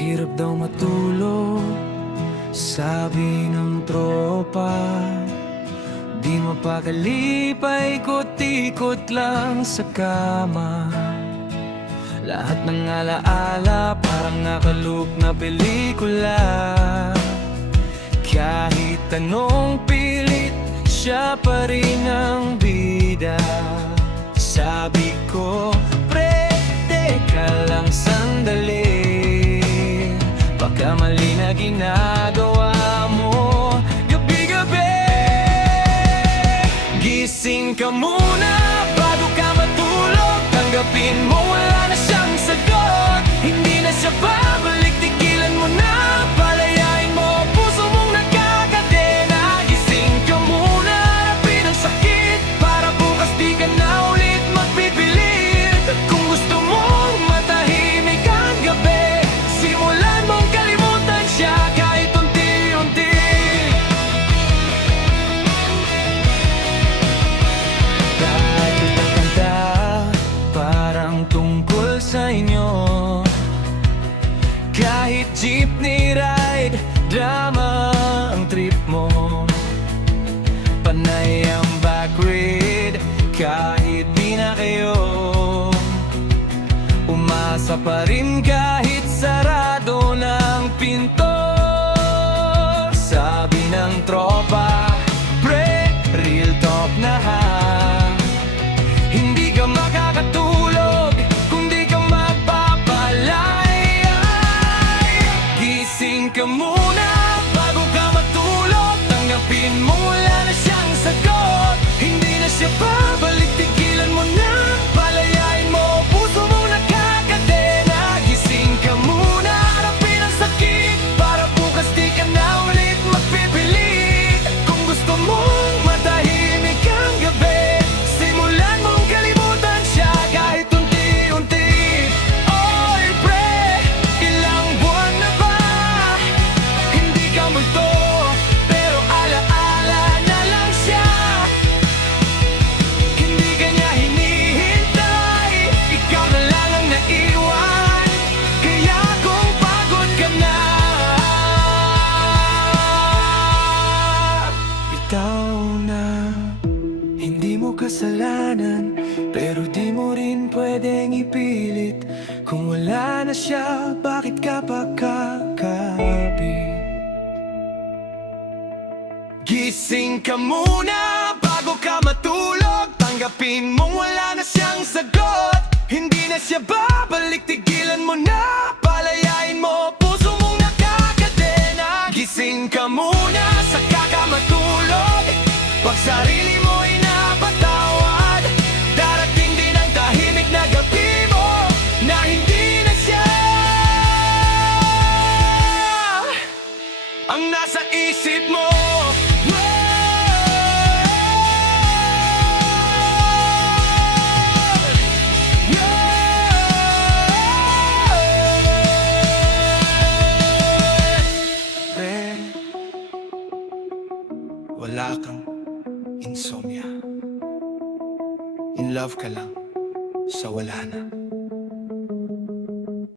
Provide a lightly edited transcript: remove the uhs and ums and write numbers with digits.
Hirap daw matulog, sabi ng tropa. Di mapakali, paikot-ikot lang sa kama. Lahat ng alaala parang nakaloop na pelikula. Kahit anong pilit, siya pa rin ang bida. Sabi ko, pre, teka lang sandali, baka mali na ginagawa mo. Gabi-gabi, gising ka muna bago ka matulog. Tanggapin mo wala na siyang sagot. Hindi na siya babalik, tigilan mo na. Palayain mo puso mong nagkakadena. Gising ka muna, harapin ang sakit, para bukas di ka na ulit magpipilit. At kung gusto mong matahimik ang gabi, simulan mong kalimutan siya kahit unti-unti. Kahit itang kanta parang tungkol sa inyo, kahit jeepney ride, drama ang trip mo. Panay ang back read, kahit di na kayo. Umasa pa rin kahit sarado ng pinto. Sabi ng tropa, pre, real talk na ha, hindi ka makakatulog kung di ka magpapalay. Gising ka muna bago ka matulog. Tanggapin mo wala na siyang sagot. Hindi na siya babalik, tigilan mo na. Palayain mo puso mong nakakadena. Gising ka muna, harapin ang sakit, para bukas di ka na ulit magpipilit. Kung gusto mong matahimik ang gabi, simulan mong kalimutan siya kahit unti-unti. Oy pre, ilang buwan na ba hindi ka multo, pero alaala na lang siya. Hindi ka niya hinihintay, ikaw na lang ang naiwan. Kaya kung pagod ka na, bitaw na. Hindi mo kasalanan, pero di mo rin pwedeng ipilit. Kung wala na siya, bakit ka pa kakapit? Gising ka muna bago ka matulog. Tanggapin mong wala na siyang sagot. Hindi na siya babalik, tigilan mo na. Palayain mo puso mong nakakadena. Gising ka muna, saka ka matulog. Pag sarili mo inapatawad, darating din ang tahimik na gabi mo, na hindi na siya ang nasa isip mo. Wala kang insomnia. In love ka lang sa wala na.